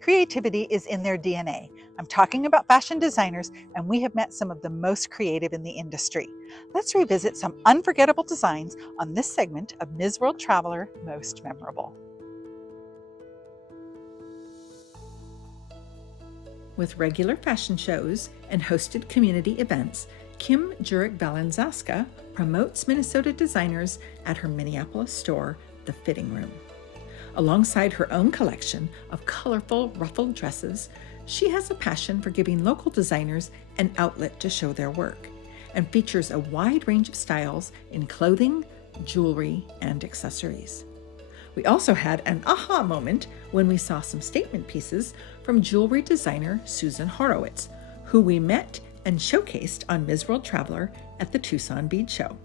Creativity is in their DNA. I'm talking about fashion designers, and we have met some of the most creative in the industry. Let's revisit some unforgettable designs on this segment of Ms. World Traveler Most Memorable. With regular fashion shows and hosted community events, Kim Jurek-Balanzaska promotes Minnesota designers at her Minneapolis store, The Fitting Room. Alongside her own collection of colorful ruffled dresses, she has a passion for giving local designers an outlet to show their work, and features a wide range of styles in clothing, jewelry, and accessories. We also had an aha moment when we saw some statement pieces from jewelry designer Susan Horowitz, who we met and showcased on Ms. World Traveler at the Tucson Bead Show.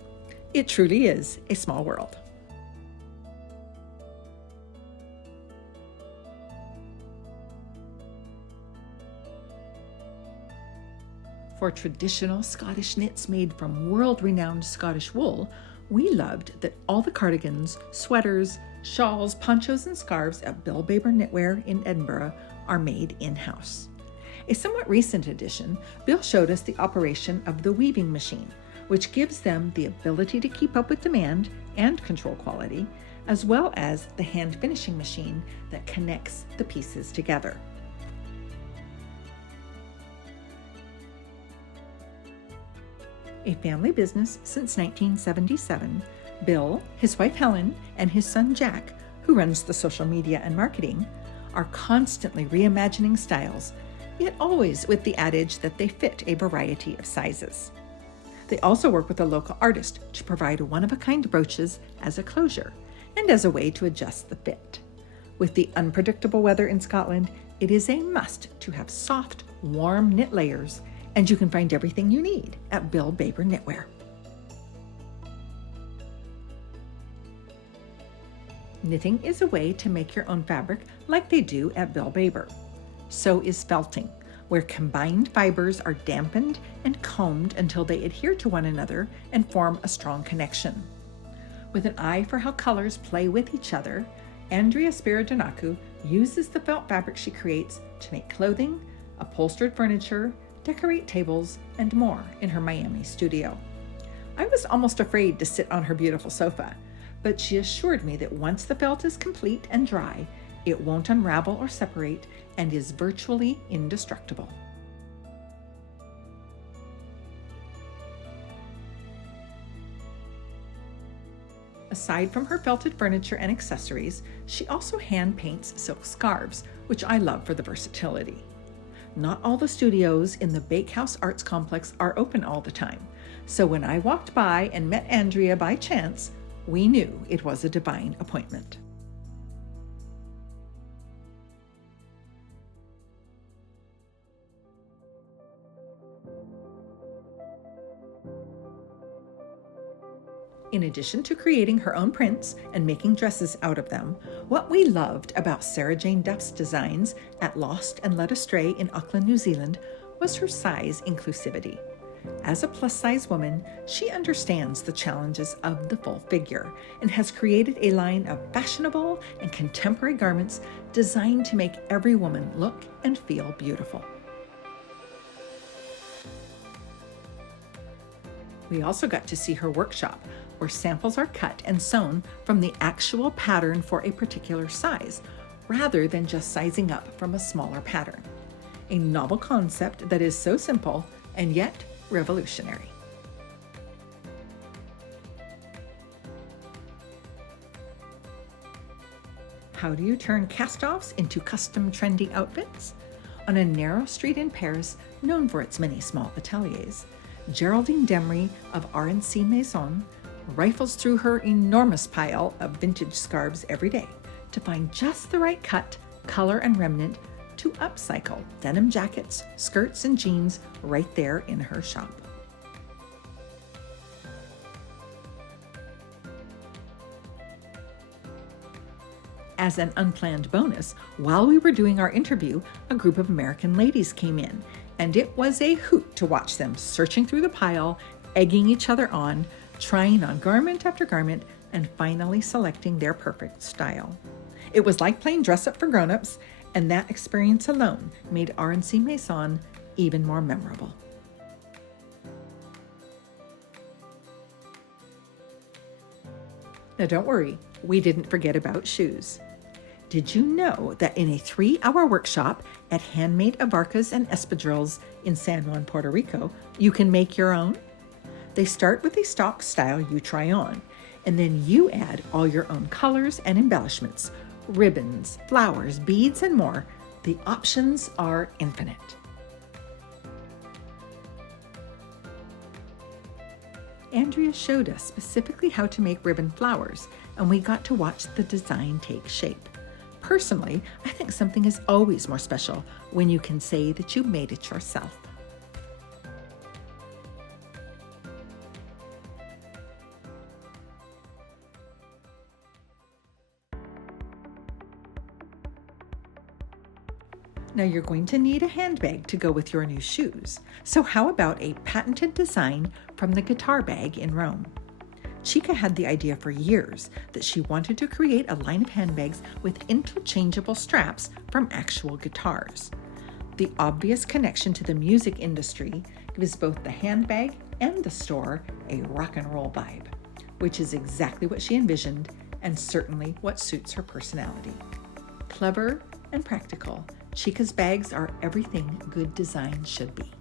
It truly is a small world. For traditional Scottish knits made from world-renowned Scottish wool, we loved that all the cardigans, sweaters, shawls, ponchos, and scarves at Bill Baber Knitwear in Edinburgh are made in-house. A somewhat recent addition, Bill showed us the operation of the weaving machine, which gives them the ability to keep up with demand and control quality, as well as the hand finishing machine that connects the pieces together. A family business since 1977, Bill, his wife Helen, and his son Jack, who runs the social media and marketing, are constantly reimagining styles, yet always with the adage that they fit a variety of sizes. They also work with a local artist to provide one-of-a-kind brooches as a closure and as a way to adjust the fit. With the unpredictable weather in Scotland, it is a must to have soft, warm knit layers, and you can find everything you need at Bill Baber Knitwear. Knitting is a way to make your own fabric like they do at Bill Baber. So is felting, where combined fibers are dampened and combed until they adhere to one another and form a strong connection. With an eye for how colors play with each other, Andrea Spiridonakou uses the felt fabric she creates to make clothing, upholstered furniture, decorate tables, and more in her Miami studio. I was almost afraid to sit on her beautiful sofa, but she assured me that once the felt is complete and dry, it won't unravel or separate and is virtually indestructible. Aside from her felted furniture and accessories, she also hand paints silk scarves, which I love for the versatility. Not all the studios in the Bakehouse Arts Complex are open all the time, so when I walked by and met Andrea by chance, we knew it was a divine appointment. In addition to creating her own prints and making dresses out of them, what we loved about Sarah Jane Duff's designs at Lost and Led Astray in Auckland, New Zealand, was her size inclusivity. As a plus-size woman, she understands the challenges of the full figure and has created a line of fashionable and contemporary garments designed to make every woman look and feel beautiful. We also got to see her workshop, where samples are cut and sewn from the actual pattern for a particular size, rather than just sizing up from a smaller pattern. A novel concept that is so simple and yet revolutionary. How do you turn cast-offs into custom trendy outfits? On a narrow street in Paris, known for its many small ateliers, Geraldine Demery of R&C Maison rifles through her enormous pile of vintage scarves every day to find just the right cut, color, and remnant to upcycle denim jackets, skirts, and jeans right there in her shop. As an unplanned bonus, while we were doing our interview, a group of American ladies came in, and it was a hoot to watch them searching through the pile, egging each other on, trying on garment after garment, and finally selecting their perfect style. It was like playing dress up for grown-ups, And that experience alone made R&C Maison even more memorable. Now don't worry, we didn't forget about shoes. Did you know that in a 3-hour workshop at Handmade Avarcas and Espadrilles in San Juan, Puerto Rico, you can make your own? They start with a stock style you try on, and then you add all your own colors and embellishments, ribbons, flowers, beads, and more. The options are infinite. Andrea showed us specifically how to make ribbon flowers, and we got to watch the design take shape. Personally, I think something is always more special when you can say that you made it yourself. Now you're going to need a handbag to go with your new shoes. So how about a patented design from the guitar bag in Rome? Chica had the idea for years that she wanted to create a line of handbags with interchangeable straps from actual guitars. The obvious connection to the music industry gives both the handbag and the store a rock and roll vibe, which is exactly what she envisioned and certainly what suits her personality. Clever and practical, Chica's bags are everything good design should be.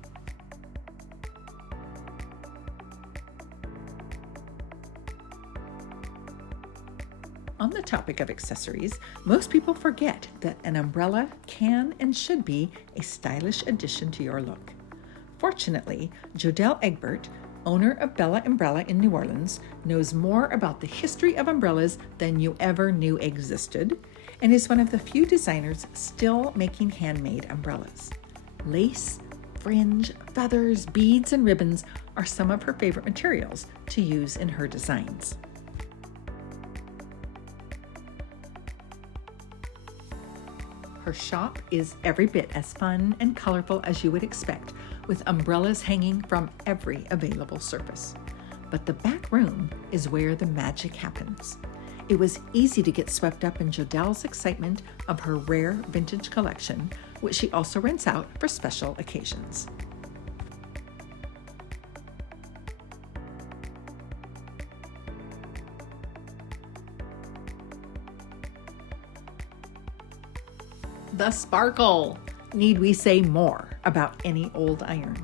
On the topic of accessories, most people forget that an umbrella can and should be a stylish addition to your look. Fortunately, Jodelle Egbert, owner of Bella Umbrella in New Orleans, knows more about the history of umbrellas than you ever knew existed, and is one of the few designers still making handmade umbrellas. Lace, fringe, feathers, beads, and ribbons are some of her favorite materials to use in her designs. Her shop is every bit as fun and colorful as you would expect, with umbrellas hanging from every available surface. But the back room is where the magic happens. It was easy to get swept up in Jodelle's excitement of her rare vintage collection, which she also rents out for special occasions. The sparkle! Need we say more about any old iron?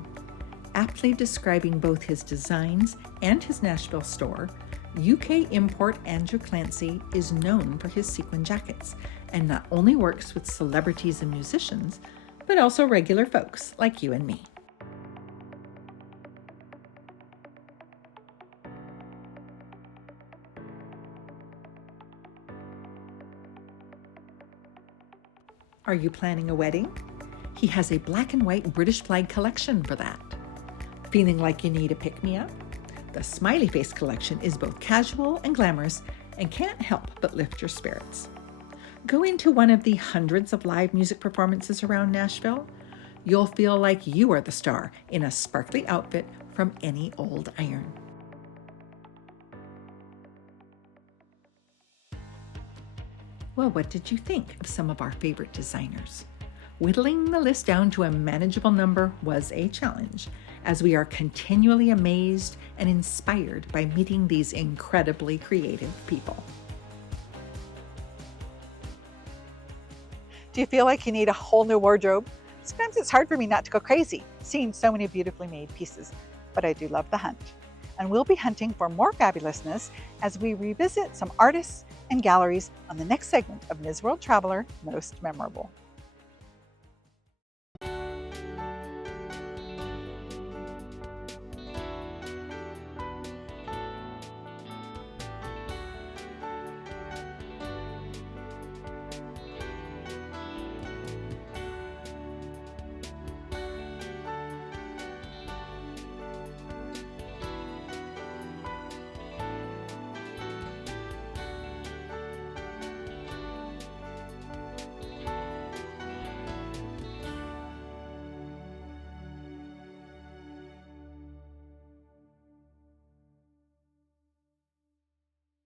Aptly describing both his designs and his Nashville store, UK import Andrew Clancy is known for his sequin jackets and not only works with celebrities and musicians, but also regular folks like you and me. Are you planning a wedding? He has a black and white British flag collection for that. Feeling like you need a pick-me-up? The Smiley Face collection is both casual and glamorous and can't help but lift your spirits. Go into one of the hundreds of live music performances around Nashville. You'll feel like you are the star in a sparkly outfit from any old iron. Well, what did you think of some of our favorite designers? Whittling the list down to a manageable number was a challenge, as we are continually amazed and inspired by meeting these incredibly creative people. Do you feel like you need a whole new wardrobe? Sometimes it's hard for me not to go crazy, seeing so many beautifully made pieces, but I do love the hunt. And we'll be hunting for more fabulousness as we revisit some artists and galleries on the next segment of Ms. World Traveler Most Memorable.